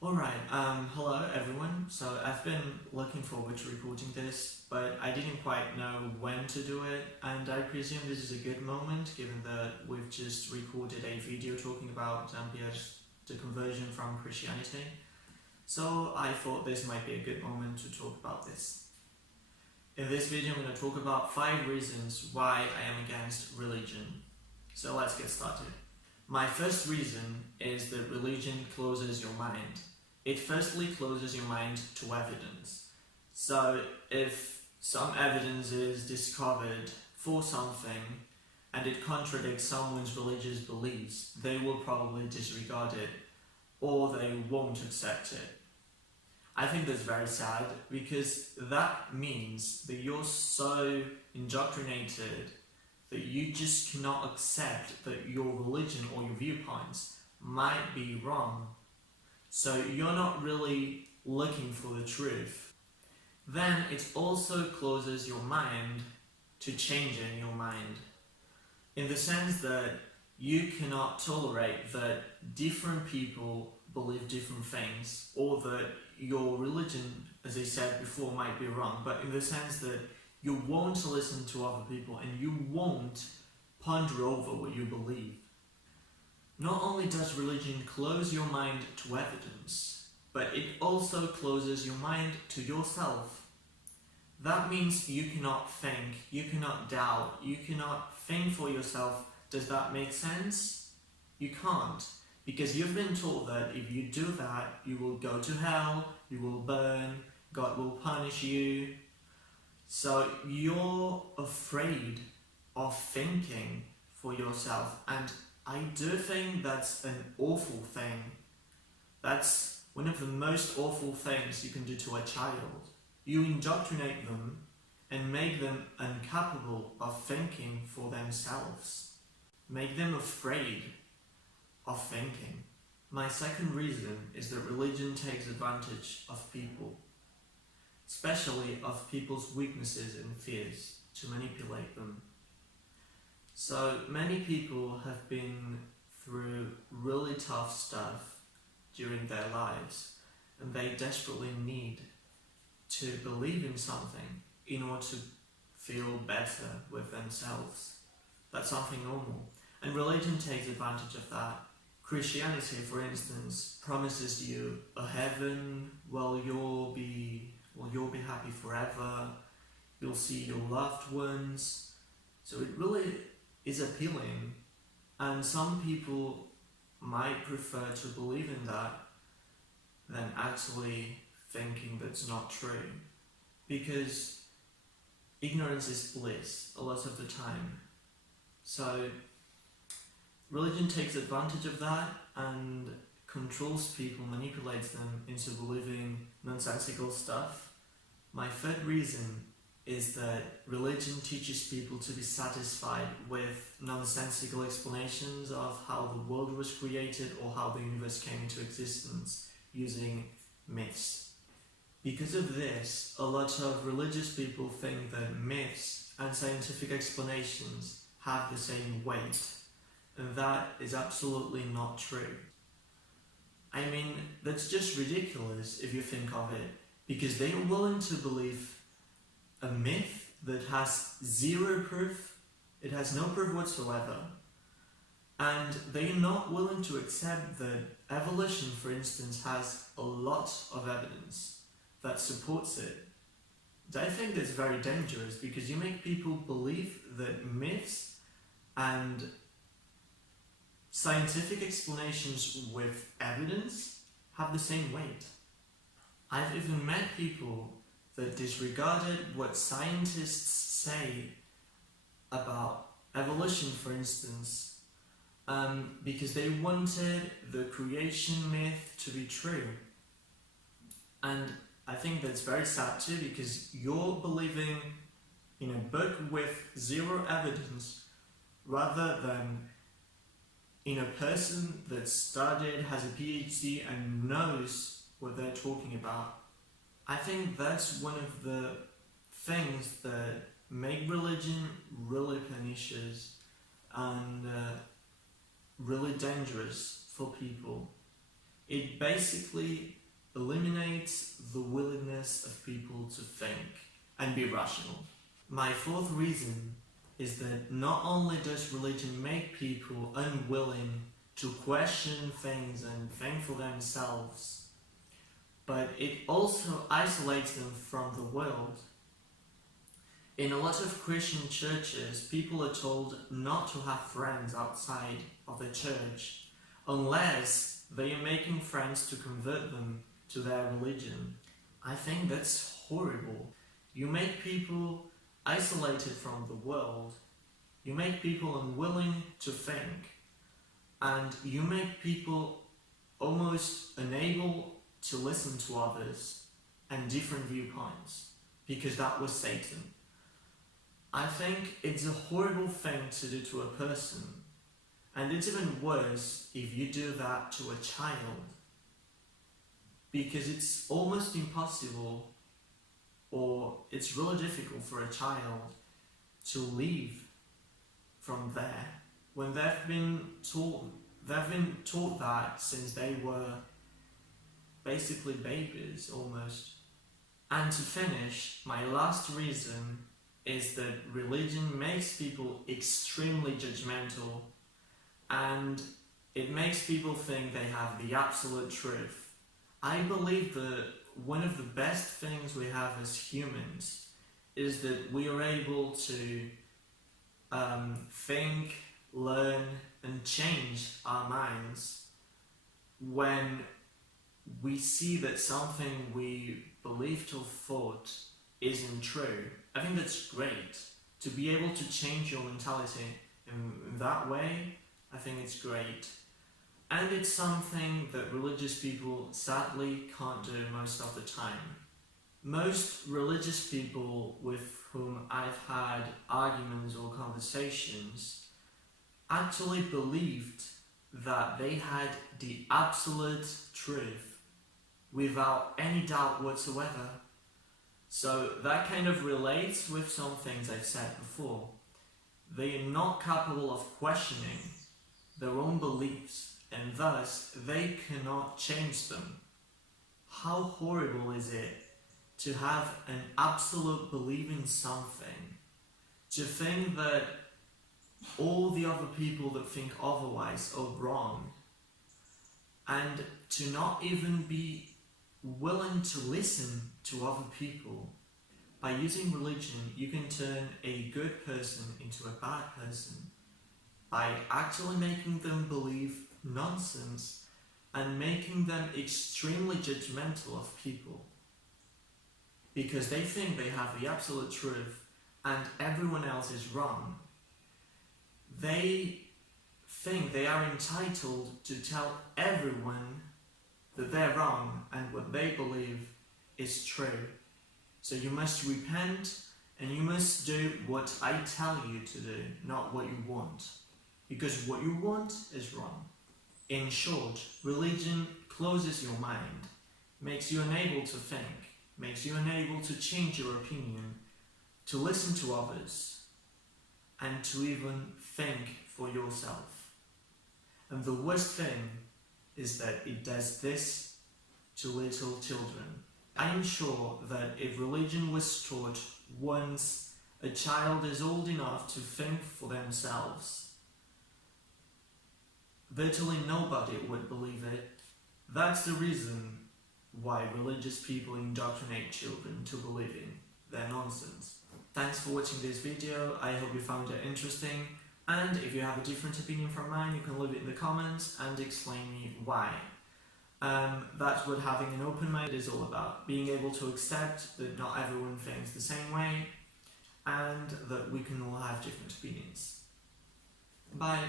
Alright, hello everyone. So I've been looking forward to recording this, but I didn't quite know when to do it, and I presume this is a good moment given that we've just recorded a video talking about Zambia's the conversion from Christianity. So I thought this might be a good moment to talk about this. In this video I'm going to talk about 5 reasons why I am against religion. So let's get started. My first reason is that religion closes your mind. It firstly closes your mind to evidence. So if some evidence is discovered for something and it contradicts someone's religious beliefs, they will probably disregard it or they won't accept it. I think that's very sad because that means that you're so indoctrinated that you just cannot accept that your religion or your viewpoints might be wrong. So you're not really looking for the truth. Then it also closes your mind to changing your mind, in the sense that you cannot tolerate that different people believe different things, or that your religion, as I said before, might be wrong, but in the sense that you won't listen to other people and you won't ponder over what you believe. Not only does religion close your mind to evidence, but it also closes your mind to yourself. That means you cannot think, you cannot doubt, you cannot think for yourself. Does that make sense? You can't, because you've been taught that if you do that, you will go to hell, you will burn, God will punish you. So you're afraid of thinking for yourself, and I do think that's an awful thing. That's one of the most awful things you can do to a child. You indoctrinate them and make them incapable of thinking for themselves. Make them afraid of thinking. My second reason is that religion takes advantage of people, especially of people's weaknesses and fears, to manipulate them. So many people have been through really tough stuff during their lives, and they desperately need to believe in something in order to feel better with themselves. That's something normal. And religion takes advantage of that. Christianity, for instance, promises you a heaven. You'll be happy forever. You'll see your loved ones. So it really is appealing, and some people might prefer to believe in that than actually thinking that's not true, because ignorance is bliss a lot of the time. So religion takes advantage of that and controls people, manipulates them into believing nonsensical stuff. My third reason is that religion teaches people to be satisfied with nonsensical explanations of how the world was created or how the universe came into existence using myths. Because of this, a lot of religious people think that myths and scientific explanations have the same weight, and that is absolutely not true. I mean, that's just ridiculous if you think of it, because they are willing to believe a myth that has zero proof, it has no proof whatsoever, and they're not willing to accept that evolution, for instance, has a lot of evidence that supports it. I think that's very dangerous, because you make people believe that myths and scientific explanations with evidence have the same weight. I've even met people that disregarded what scientists say about evolution, for instance, because they wanted the creation myth to be true. And I think that's very sad too, because you're believing in a book with zero evidence rather than in a person that studied, has a PhD, and knows what they're talking about. I think that's one of the things that make religion really pernicious and really dangerous for people. It basically eliminates the willingness of people to think and be rational. My fourth reason is that not only does religion make people unwilling to question things and think for themselves, but it also isolates them from the world. In a lot of Christian churches, people are told not to have friends outside of the church unless they are making friends to convert them to their religion. I think that's horrible. You make people isolated from the world, you make people unwilling to think, and you make people almost unable to listen to others and different viewpoints, because that was Satan. I think it's a horrible thing to do to a person, and it's even worse if you do that to a child, because it's almost impossible, or it's really difficult for a child to leave from there when they've been taught that since they were basically babies almost. And to finish, my last reason is that religion makes people extremely judgmental, and it makes people think they have the absolute truth. I believe that one of the best things we have as humans is that we are able to think, learn, and change our minds when we see that something we believed or thought isn't true. I think that's great. To be able to change your mentality in that way, I think it's great. And it's something that religious people sadly can't do most of the time. Most religious people with whom I've had arguments or conversations actually believed that they had the absolute truth without any doubt whatsoever. So that kind of relates with some things I've said before. They are not capable of questioning their own beliefs, and thus they cannot change them. How horrible is it to have an absolute belief in something, to think that all the other people that think otherwise are wrong, and to not even be willing to listen to other people. By using religion, you can turn a good person into a bad person by actually making them believe nonsense and making them extremely judgmental of people, because they think they have the absolute truth and everyone else is wrong. They think they are entitled to tell everyone that they're wrong and what they believe is true. So you must repent and you must do what I tell you to do, not what you want, because what you want is wrong. In short, religion closes your mind, makes you unable to think, makes you unable to change your opinion, to listen to others, and to even think for yourself. And the worst thing is that it does this to little children. I am sure that if religion was taught once a child is old enough to think for themselves, virtually nobody would believe it. That's the reason why religious people indoctrinate children to believing their nonsense. Thanks for watching this video. I hope you found it interesting. And if you have a different opinion from mine, you can leave it in the comments and explain me why. That's what having an open mind is all about. Being able to accept that not everyone thinks the same way and that we can all have different opinions. Bye.